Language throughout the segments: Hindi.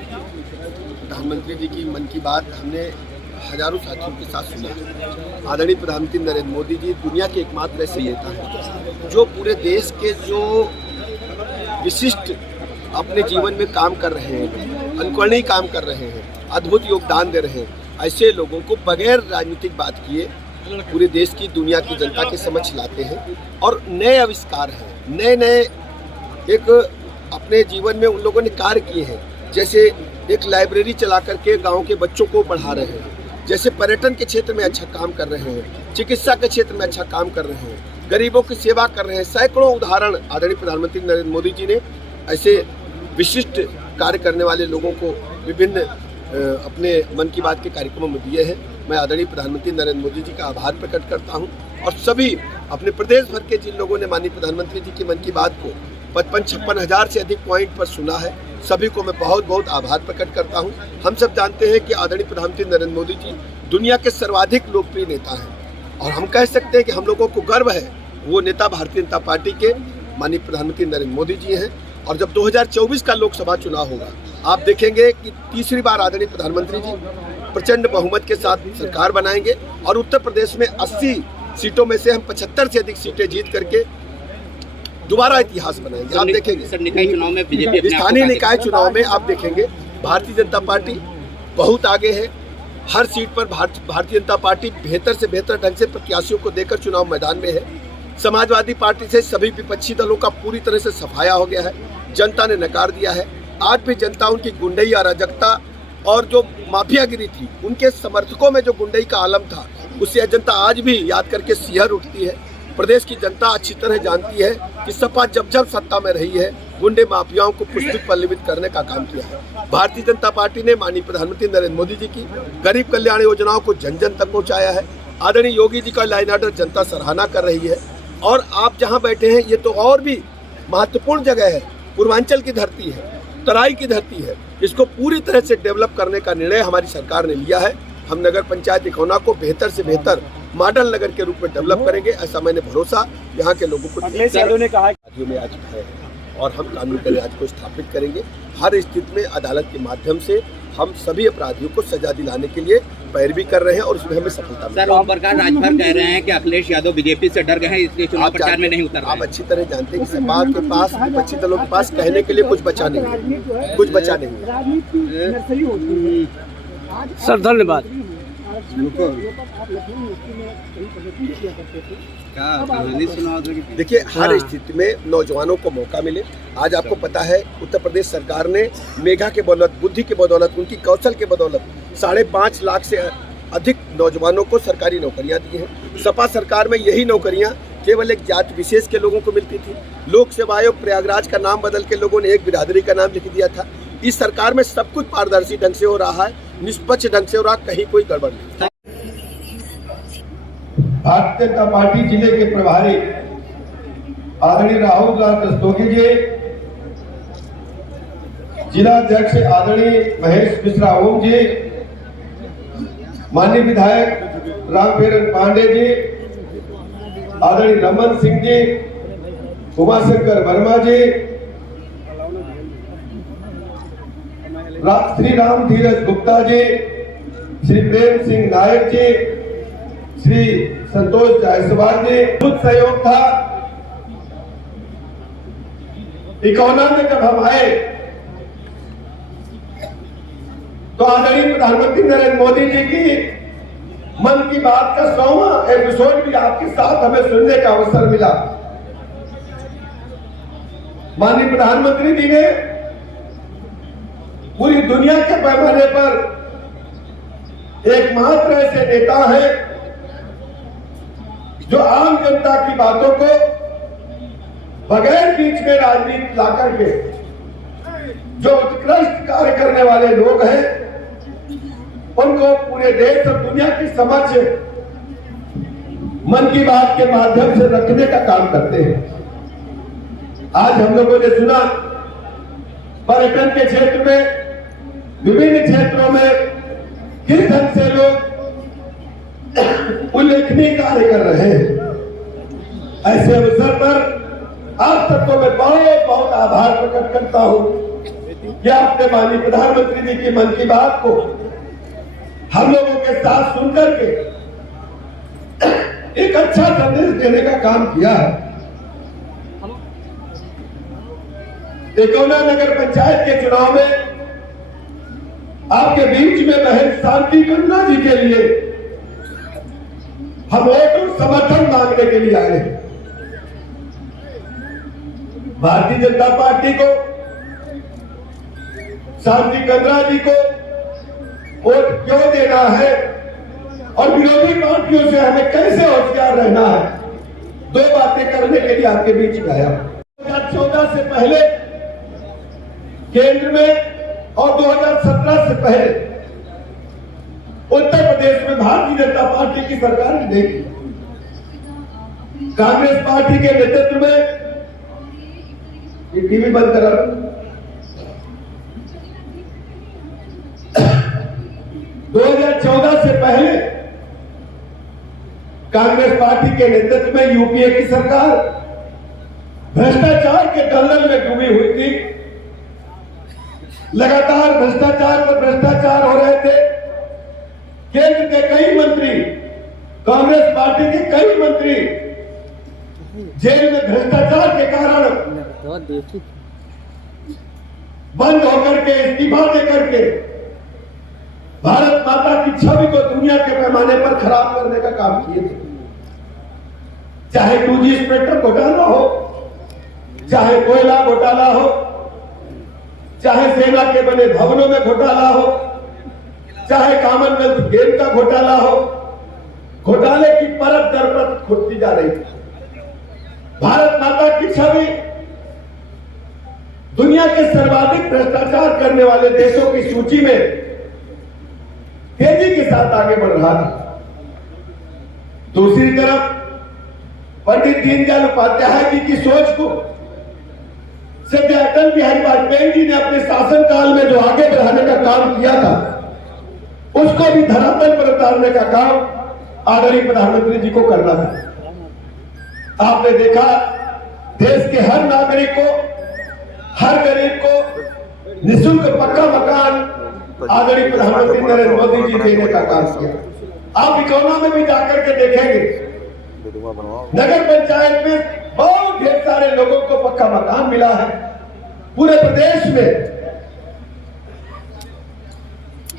प्रधानमंत्री जी की मन की बात हमने हजारों साथियों के साथ सुना। आदरणीय प्रधानमंत्री नरेंद्र मोदी जी दुनिया के एकमात्र ऐसे नेता हैं जो पूरे देश के जो विशिष्ट अपने जीवन में काम कर रहे हैं, अनुकरणीय काम कर रहे हैं, अद्भुत योगदान दे रहे हैं, ऐसे लोगों को बगैर राजनीतिक बात किए पूरे देश की दुनिया की जनता के समक्ष लाते हैं और नए आविष्कार हैं, नए एक अपने जीवन में उन लोगों ने कार्य किए हैं। जैसे एक लाइब्रेरी चला करके गांव के बच्चों को पढ़ा रहे हैं, जैसे पर्यटन के क्षेत्र में अच्छा काम कर रहे हैं, चिकित्सा के क्षेत्र में अच्छा काम कर रहे हैं, गरीबों की सेवा कर रहे हैं। सैकड़ों उदाहरण आदरणीय प्रधानमंत्री नरेंद्र मोदी जी ने ऐसे विशिष्ट कार्य करने वाले लोगों को विभिन्न अपने मन की बात के कार्यक्रमों में दिए हैं। मैं आदरणीय प्रधानमंत्री नरेंद्र मोदी जी का आभार प्रकट करता हूं और सभी अपने प्रदेश भर के जिन लोगों ने माननीय प्रधानमंत्री जी की मन की बात को 55-56 हज़ार से अधिक पॉइंट पर सुना है, सभी को मैं बहुत बहुत आभार प्रकट करता हूं। हम सब जानते हैं कि आदरणीय प्रधानमंत्री नरेंद्र मोदी जी दुनिया के सर्वाधिक लोकप्रिय नेता हैं और हम कह सकते हैं कि हम लोगों को गर्व है वो नेता भारतीय जनता पार्टी के माननीय प्रधानमंत्री नरेंद्र मोदी जी हैं। और जब 2024 का लोकसभा चुनाव होगा, आप देखेंगे कि तीसरी बार आदरणीय प्रधानमंत्री जी प्रचंड बहुमत के साथ सरकार बनाएंगे और उत्तर प्रदेश में 80 सीटों में से हम 75 से अधिक सीटें जीत करके दोबारा इतिहास बनाएंगे। आप देखेंगे स्थानीय निकाय चुनाव में आप देखेंगे भारतीय जनता पार्टी बहुत आगे है। हर सीट पर भारतीय जनता पार्टी बेहतर से बेहतर ढंग से प्रत्याशियों को देकर चुनाव मैदान में है। समाजवादी पार्टी से सभी विपक्षी दलों का पूरी तरह से सफाया हो गया है, जनता ने नकार दिया है। आज भी जनता उनकी गुंडई अराजकता और जो माफियागिरी थी, उनके समर्थकों में जो गुंडई का आलम था, उससे जनता आज भी याद करके सिहर उठती है। प्रदेश की जनता अच्छी तरह जानती है कि सपा जब सत्ता में रही है, गुंडे माफियाओं को पुष्पित पल्लवित करने का काम किया है। भारतीय जनता पार्टी ने माननीय प्रधानमंत्री नरेंद्र मोदी जी की गरीब कल्याण योजनाओं को जन जन तक पहुँचाया है। आदरणीय योगी जी का लाइन ऑर्डर जनता सराहना कर रही है। और आप जहाँ बैठे हैं, ये तो और भी महत्वपूर्ण जगह है, पूर्वांचल की धरती है, तराई की धरती है। इसको पूरी तरह से डेवलप करने का निर्णय हमारी सरकार ने लिया है। हम नगर पंचायत इकौना को बेहतर से बेहतर मॉडल नगर के रूप में डेवलप करेंगे, ऐसा मैंने भरोसा यहाँ के लोगों को अखिलेश यादव ने कहा में आज है और हम कानून के राज को स्थापित करेंगे। हर स्थिति में अदालत के माध्यम से हम सभी अपराधियों को सजा दिलाने के लिए पैरवी कर रहे हैं और उसमें हमें सफलता मिली। सर, ओम प्रकाश राजभर कह रहे हैं कि अखिलेश यादव बीजेपी से डर गए हैं, इसलिए चुनाव प्रचार में नहीं उतर रहे। आप अच्छी तरह जानते हैं कि सपा के पास, विपक्षी दलों के पास कहने के लिए कुछ बचा नहीं, कुछ बचा नहीं। सर धन्यवाद। देखिए, हर स्थिति में नौजवानों को मौका मिले। आज आपको पता है उत्तर प्रदेश सरकार ने मेधा के बदौलत, बुद्धि के बदौलत, उनकी कौशल के बदौलत 5.5 लाख से अधिक नौजवानों को सरकारी नौकरियां दी हैं। सपा सरकार में यही नौकरियां केवल एक जाति विशेष के लोगों को मिलती थी। लोक सेवा आयोग प्रयागराज का नाम बदल के लोगों ने एक बिरादरी का नाम लिख दिया था। इस सरकार में सब कुछ पारदर्शी ढंग से हो रहा है, निष्पक्ष ढंग से हो रहा, कहीं कोई गड़बड़ नहीं। भारतीय जनता पार्टी जिले के प्रभारी आदरणीय राहुल लाल रस्तोगी जी, जिला अध्यक्ष आदरणीय महेश मिश्रा ओम जी, माननीय विधायक रामफेरन पांडे जी, आदरणीय रमन सिंह जी, उमाशंकर वर्मा जी, श्री राम धीरज गुप्ता जी, श्री प्रेम सिंह नायक जी, श्री संतोष जायसवाल जी। कुछ सहयोग था। इकौना में जब हम आए तो आदरणीय प्रधानमंत्री नरेंद्र मोदी जी की मन की बात का 100वां एपिसोड भी आपके साथ हमें सुनने का अवसर मिला। माननीय प्रधानमंत्री जी ने पूरी दुनिया के पैमाने पर एकमात्र ऐसे नेता है जो आम जनता की बातों को बगैर बीच में राजनीति ला करके जो उत्कृष्ट कार्य करने वाले लोग हैं, उनको पूरे देश और दुनिया की समक्ष मन की बात के माध्यम से रखने का काम करते हैं। आज हम लोगों ने सुना पर्यटन के क्षेत्र में, विभिन्न क्षेत्रों में किस ढंग से लोग उल्लेखनीय कार्य कर रहे हैं। ऐसे अवसर पर आप सबको मैं बहुत बहुत आभार प्रकट करता हूं। या अपने माननीय प्रधानमंत्री जी की मन की बात को हम लोगों के साथ सुनकर के एक अच्छा संदेश देने का काम किया है। तिकोना नगर पंचायत के चुनाव में आपके बीच में बहन शांति कंगना जी के लिए हम वोट और समर्थन मांगने के लिए आए हैं। भारतीय जनता पार्टी को, शांति कंगना जी को वोट क्यों देना है और विरोधी पार्टियों से हमें कैसे होशियार रहना है, दो बातें करने के लिए आपके बीच में आया। 2014 से पहले केंद्र में और 2017 से पहले उत्तर प्रदेश में भारतीय जनता पार्टी की सरकार ने देखी। कांग्रेस पार्टी के नेतृत्व में, ये टीवी बंद करा, 2014 से पहले कांग्रेस पार्टी के नेतृत्व में यूपीए की सरकार भ्रष्टाचार के दलदल में डूबी हुई थी। लगातार भ्रष्टाचार पर भ्रष्टाचार हो रहे थे। केंद्र के कई मंत्री, कांग्रेस पार्टी के कई मंत्री जेल में भ्रष्टाचार के कारण बंद होकर के, इस्तीफा देकर के भारत माता की छवि को दुनिया के पैमाने पर खराब करने का काम किए थे। चाहे 2G स्पेक्ट्रम घोटाला हो, चाहे कोयला घोटाला हो, चाहे सेना के बने भवनों में घोटाला हो, चाहे कॉमनवेल्थ गेम का घोटाला हो, घोटाले की परत दर परत खुदती जा रही है। भारत माता की छवि दुनिया के सर्वाधिक भ्रष्टाचार करने वाले देशों की सूची में तेजी के साथ आगे बढ़ रहा था। दूसरी तरफ पंडित दीनदयाल उपाध्याय जी की सोच को सदैव अटल बिहारी वाजपेयी जी ने अपने शासनकाल में जो आगे बढ़ाने का काम किया था, उसको भी धरातल पर उतारने का काम आदरणीय प्रधानमंत्री जी को करना था। आपने देखा, देश के हर नागरिक को, हर गरीब को निःशुल्क पक्का मकान आदरणीय प्रधानमंत्री नरेंद्र मोदी जी देने का काम किया। आप बिकौना में भी जाकर के देखेंगे, नगर पंचायत में बहुत ढेर सारे लोगों को पक्का मकान मिला है। पूरे प्रदेश में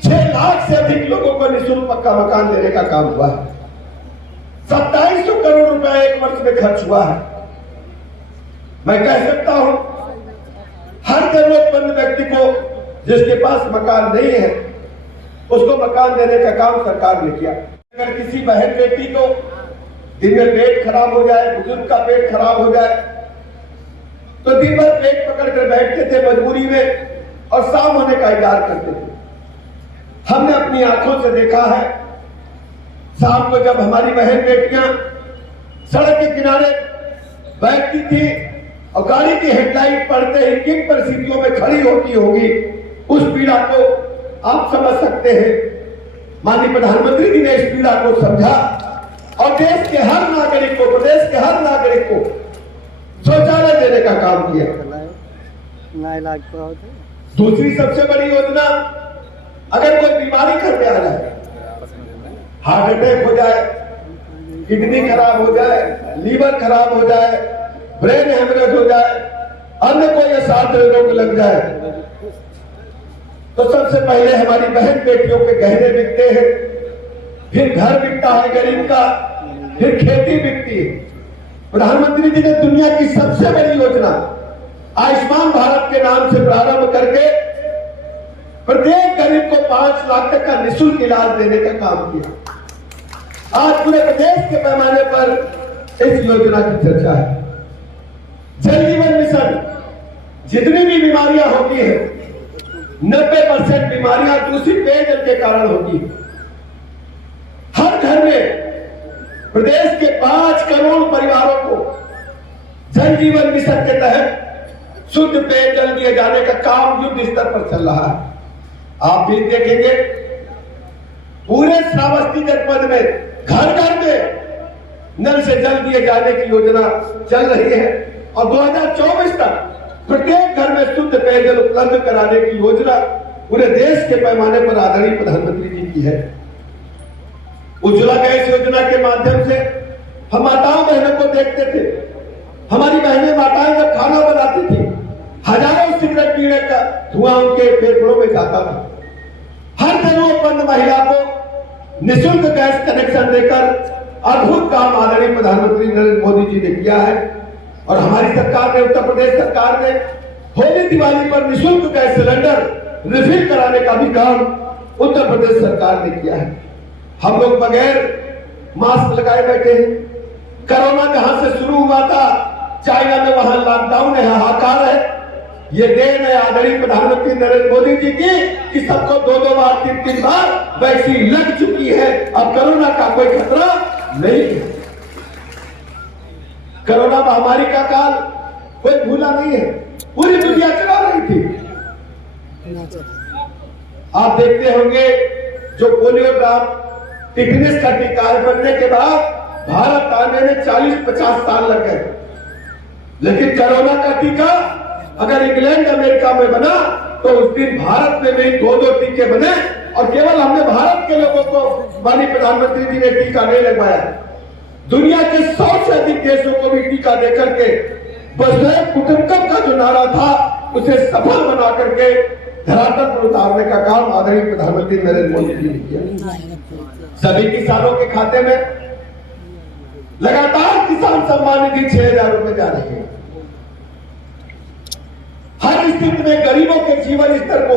6 लाख से अधिक लोगों को निःशुल्क पक्का मकान देने का काम हुआ है। 2700 करोड़ रुपए एक वर्ष में खर्च हुआ है। मैं कह सकता हूं, हर जरूरतमंद व्यक्ति को जिसके पास मकान नहीं है, उसको मकान देने का काम सरकार ने किया। अगर किसी बहन बेटी को दिन में पेट खराब हो जाए, बुजुर्ग का पेट खराब हो जाए, तो दिन भर पेट पकड़ कर बैठते थे मजबूरी में और शाम होने का इंतजार करते थे। हमने अपनी आंखों से देखा है, शाम को जब हमारी बहन बेटियां सड़क के किनारे बैठती थी और गाड़ी की हेडलाइट पढ़ते ही किन परिस्थितियों में खड़ी होती होगी, उस पीड़ा को आप समझ सकते हैं। माननीय प्रधानमंत्री जी ने इस पीड़ा को समझा और देश के हर नागरिक को, प्रदेश के हर नागरिक को शौचालय देने का काम किया। दूसरी सबसे बड़ी योजना, अगर कोई बीमारी घर में आ जाए, हार्ट अटैक हो जाए, किडनी खराब हो जाए, लीवर खराब हो जाए, ब्रेन हेमरेज हो जाए, अन्य कोई असाध्य रोग लग जाए, तो सबसे पहले हमारी बहन बेटियों के गहने बिकते हैं, फिर घर बिकता है गरीब का, फिर खेती बिकती है। प्रधानमंत्री जी ने दुनिया की सबसे बड़ी योजना आयुष्मान भारत के नाम से प्रारंभ करके प्रत्येक गरीब को 5 लाख तक का निःशुल्क इलाज देने का काम किया। आज पूरे प्रदेश के पैमाने पर इस योजना की चर्चा है। जल जीवन मिशन, जितनी भी बीमारियां होती है, 90% बीमारियां दूषित पेयजल के कारण होती है। हर घर में प्रदेश के 5 करोड़ परिवारों को जल जीवन मिशन के तहत शुद्ध पेयजल दिए जाने का काम युद्ध स्तर पर चल रहा है। आप भी देखेंगे, पूरे श्रावस्ती जनपद में घर घर में नल से जल दिए जाने की योजना चल रही है और 2024 तक प्रत्येक घर में शुद्ध पेयजल उपलब्ध कराने की योजना पूरे देश के पैमाने पर आदरणीय प्रधानमंत्री जी की है। उज्ज्वला गैस योजना के माध्यम से हम माताओं बहनों को देखते थे, हमारी बहनें माताएं जब खाना बनाती थी, हजारों सिगरेट पीने का धुआं उनके फेफड़ों में जाता था। हर जरूरतमंद महिला को निःशुल्क गैस कनेक्शन देकर अद्भुत काम आदरणीय प्रधानमंत्री नरेंद्र मोदी जी ने किया है। और हमारी सरकार ने, उत्तर प्रदेश सरकार ने होली दिवाली पर निःशुल्क गैस सिलेंडर रिफिल कराने का भी काम उत्तर प्रदेश सरकार ने किया है। हम लोग बगैर मास्क लगाए बैठे हैं। कोरोना जहां से शुरू हुआ था, चाइना में वहां लॉकडाउन है, हाहाकार है। ये देन है आदरणीय प्रधानमंत्री नरेंद्र मोदी जी की कि सबको 2-2 बार 3-3 बार वैक्सीन लग चुकी है। अब कोरोना का कोई खतरा नहीं है। कोरोना महामारी का काल कोई भूला नहीं है, पूरी दुनिया चला रही थी। आप देखते होंगे जो पोलियो ड्रॉप टिटनेस का टीका बनने के बाद भारत आने में 40-50 साल लग गए, लेकिन कोरोना का टीका अगर इंग्लैंड अमेरिका में बना तो उस दिन भारत में भी 2-2 टीके बने और केवल हमने भारत के लोगों को माननीय प्रधानमंत्री जी ने टीका नहीं लगवाया, दुनिया के 100 से अधिक देशों को भी टीका देकर के वसुधैव कुटुंबकम का जो नारा था उसे सफल बना करके धरातल पर उतारने का काम आदरणीय प्रधानमंत्री नरेंद्र मोदी जी ने किया। सभी किसानों के खाते में लगातार किसान सम्मान निधि 6,000 रुपए जा रही है। हर स्थिति में गरीबों के जीवन स्तर को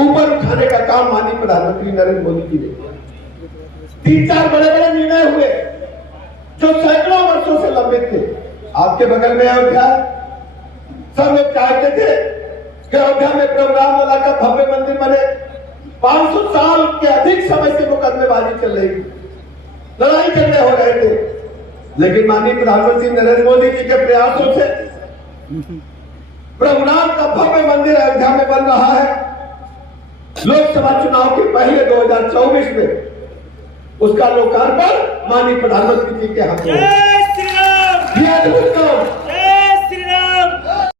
ऊपर उठाने का काम माननीय प्रधानमंत्री नरेंद्र मोदी जी ने किया। 3-4 बड़े-बड़े निर्णय हुए जो सैकड़ों वर्षों से लंबित थे। आपके बगल में अयोध्या, सब लोग चाहते थे कि अयोध्या में प्रभु राम लला का भव्य मंदिर बने। 500 साल के अधिक समय से मुकदमेबाजी चल रही थी, लड़ाई झगड़े हो रहे थे, लेकिन माननीय प्रधानमंत्री नरेंद्र मोदी जी के प्रयासों से प्रभु राम का भव्य मंदिर अयोध्या में बन रहा है। लोकसभा चुनाव के पहले 2024 में उसका लोकार्पण माननीय प्रधानमंत्री जी के हाथों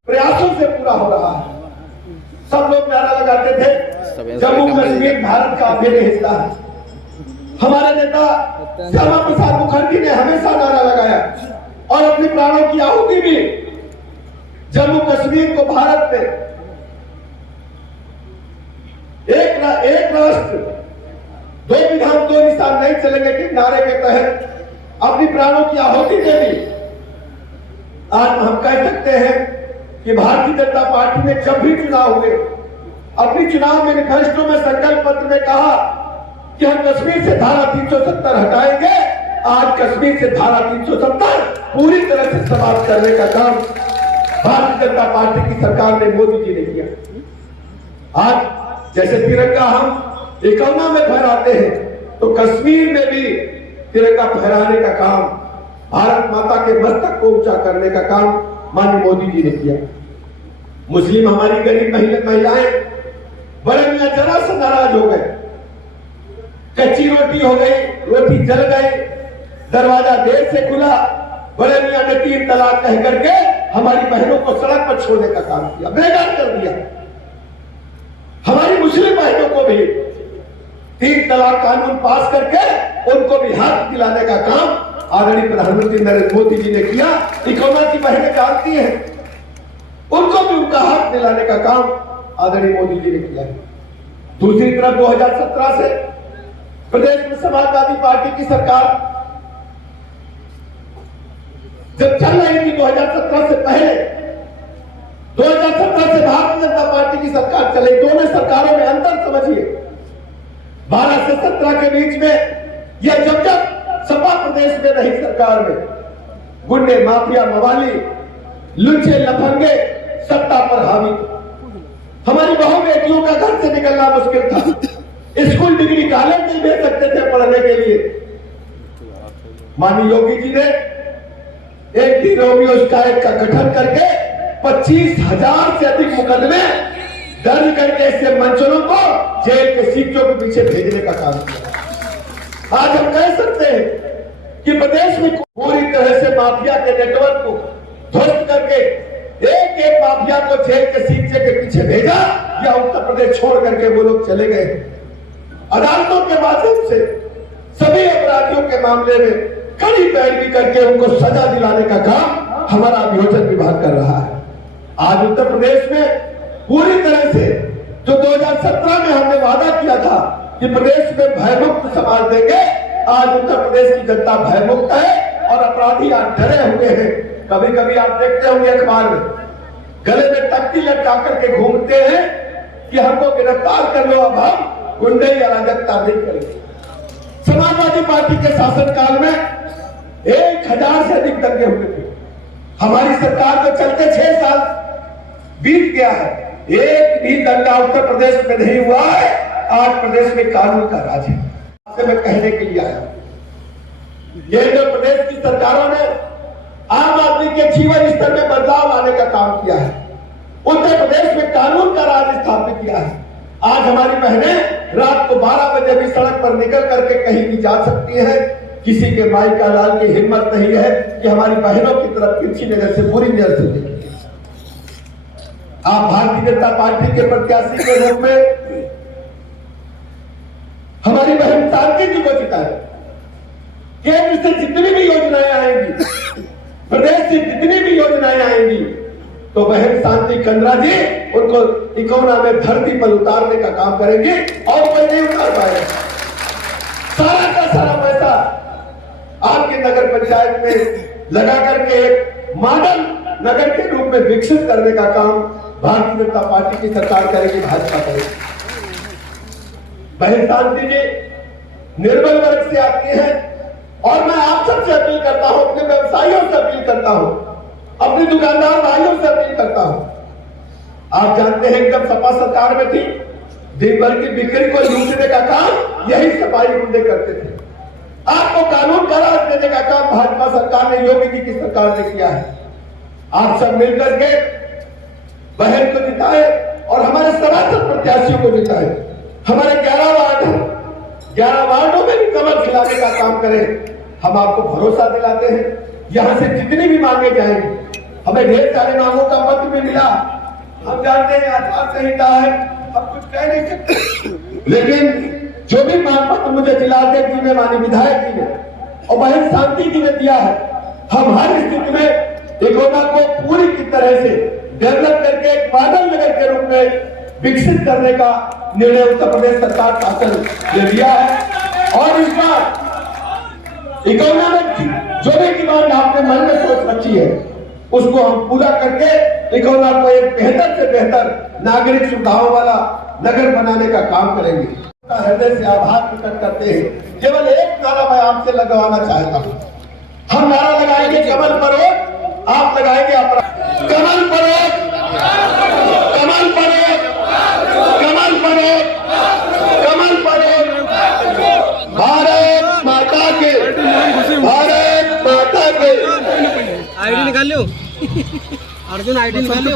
प्रयासों से पूरा हो रहा है। सब लोग नारा लगाते थे जम्मू कश्मीर भारत का अभिन्न हिस्सा है। हमारे नेता श्यामा प्रसाद मुखर्जी ने हमेशा नारा लगाया और अपने प्राणों की आहुति भी जम्मू कश्मीर को भारत में एक राष्ट्र 2 विधान 2 निशान नहीं चलेंगे के नारे के तहत अपनी प्राणों की आहुति दे दी। आज हम कह सकते हैं कि भारतीय जनता पार्टी ने जब भी चुनाव हुए अपनी चुनाव मैनिफेस्टो में संकल्प पत्र में कहा कि हम कश्मीर से धारा 370 हटाएंगे। आज कश्मीर से धारा 370 पूरी तरह से समाप्त करने का काम भारतीय जनता पार्टी की सरकार ने, मोदी जी ने किया। आज जैसे तिरंगा हम इकौमा में फहराते हैं तो कश्मीर में भी तिरंगा फहराने का काम, भारत माता के मस्तक को ऊंचा करने का काम माननीय मोदी जी ने किया। मुस्लिम हमारी गरीब महिलाएं बड़े मियां जरा से नाराज हो गए, कच्ची रोटी हो गई, रोटी जल गई, दरवाजा देर से खुला, बड़े मियां ने 3 तलाक कह करके हमारी बहनों को सड़क पर छोड़ने का काम किया, बेकार कर दिया। हमारी मुस्लिम बहनों को भी 3 तलाक कानून पास करके उनको भी हक दिलाने का काम आदरणीय प्रधानमंत्री नरेंद्र मोदी जी ने किया। इकौमा की बहनें जानती हैं, उनको भी उनका हक दिलाने का काम आदरणीय मोदी जी ने किया। दूसरी तरफ 2017 से प्रदेश में समाजवादी पार्टी की सरकार जब चल रही थी, 2017 से पहले 2017 से भारतीय जनता पार्टी की सरकार चले, दोनों सरकारों में अंतर समझिए। 12 से 17 के बीच में यह जब सपा प्रदेश में रही सरकार में गुंडे, माफिया, मवाली, लुच्चे, लफंगे सत्ता पर हावी। हमारी बहु बेटियों का घर से निकलना मुश्किल था, स्कूल डिग्री कॉलेज नहीं भेज सकते थे पढ़ने के लिए। माननीय योगी जी ने एक दिन रोमियो शिकायत का गठन करके 25,000 से अधिक मुकदमे दर्ज करके ऐसे मंचलों को जेल के सीटों के पीछे भेजने का काम किया। आज हम कह सकते हैं कि प्रदेश में पूरी तरह से माफिया के नेटवर्क को ध्वस्त करके एक एक माफिया को जेल के सीटे के पीछे भेजा या उत्तर प्रदेश छोड़ करके वो लोग चले गए। अदालतों के माध्यम से सभी अपराधियों के मामले में कड़ी पैरवी करके उनको सजा दिलाने का काम हमारा अभियोजन विभाग कर रहा है। आज उत्तर प्रदेश में पूरी तरह से जो 2017 में हमने वादा किया था कि प्रदेश में भयमुक्त समाज देंगे, आज उत्तर प्रदेश की जनता भयमुक्त है और अपराधी आज डरे हुए हैं। कभी कभी आप देखते होंगे अखबार में गले में तख्ती लटका करके घूमते हैं कि हमको गिरफ्तार कर लो, अब हम गुंडे या अराजकता नहीं करेंगे। समाजवादी पार्टी के शासनकाल में 1000 से अधिक दंगे हुए थे। हमारी सरकार को चलते 6 साल बीत गया है, एक भी दंगा उत्तर प्रदेश में नहीं हुआ है। आज प्रदेश में कानून का राज है। आपसे मैं कहने के लिए आया, ये जो प्रदेश की सरकारों ने आम आदमी के जीवन स्तर में बदलाव लाने का काम किया है, उत्तर प्रदेश में कानून का राज स्थापित किया है। आज हमारी बहनें रात को 12 बजे भी सड़क पर निकल करके कहीं भी जा सकती हैं। किसी के माई का लाल की हिम्मत नहीं है कि हमारी बहनों की तरफ तिरछी नजर से, बुरी नजर से देखें। आप भारतीय जनता पार्टी के प्रत्याशी के रूप में हमारी बहन शांति जी को जिताए। केंद्र से जितनी भी योजनाएं आएंगी, प्रदेश से जितनी भी योजनाएं आएंगी, तो बहन शांति कंद्रा जी उनको इकोना में धरती पर उतारने का काम करेंगे और कोई नहीं उतार पाएगा। सारा का सारा पैसा आपके नगर पंचायत में लगा करके एक मॉडल नगर के रूप में विकसित करने का काम भारतीय जनता पार्टी की सरकार करेगी, भाजपा करेगी। बहन शांति जी निर्बल वर्ग से आती है और मैं आप सबसे अपील करता हूं, अपने व्यवसायियों से अपील करता हूं, अपने दुकानदार भाइयों से अपील करता हूं। आप जानते हैं जब सपा सरकार में थी, दिन भर की बिक्री को लूटने का काम यही सफाई गुंडे करते थे। आपको कानून का राज देने का काम भाजपा सरकार ने, योगी जी की सरकार ने किया है। आप सब मिलकर के बहन को जिताए और हमारे समर्थक प्रत्याशियों को जिताए। हमारे 11 वार्ड हैं, 11 वार्डों में भी कमल खिलाने का काम करें। हम आपको भरोसा दिलाते हैं, यहां से जितनी भी मांगे जाएंगी, हमें ढेर सारे मांगों का पत्र भी मिला। हम जानते हैं आचार संहिता है, हम कुछ कह नहीं सकते, लेकिन जो भी मांग पत्र मुझे जिला अध्यक्ष जी ने, माननीय विधायक जी ने और बहन शांति जी ने दिया है, हम हर स्थिति में इकोना को पूरी की तरह से डेवलप करके एक मॉडल नगर के रूप में विकसित करने का निर्णय उत्तर प्रदेश सरकार शासन ने लिया है। और इस बार इकोना में जो भी डिमांड आपने मन में सोच रखी है, उसको हम पूरा करके इकोना को एक बेहतर से बेहतर नागरिक सुविधाओं वाला नगर बनाने का काम करेंगे। हृदय से आभार प्रकट करते हैं। केवल एक नारा मैं आपसे लगवाना चाहता हूँ। हम नारा लगाएंगे कमल परोठ, आप लगाएंगे अपराध। कमल परोठ, कमल परोठ, कमल परोठ, कमल परोठ। भारत माता के, भारत माता के। आईडी निकाल लो अर्जुन, आईडी निकाल लो।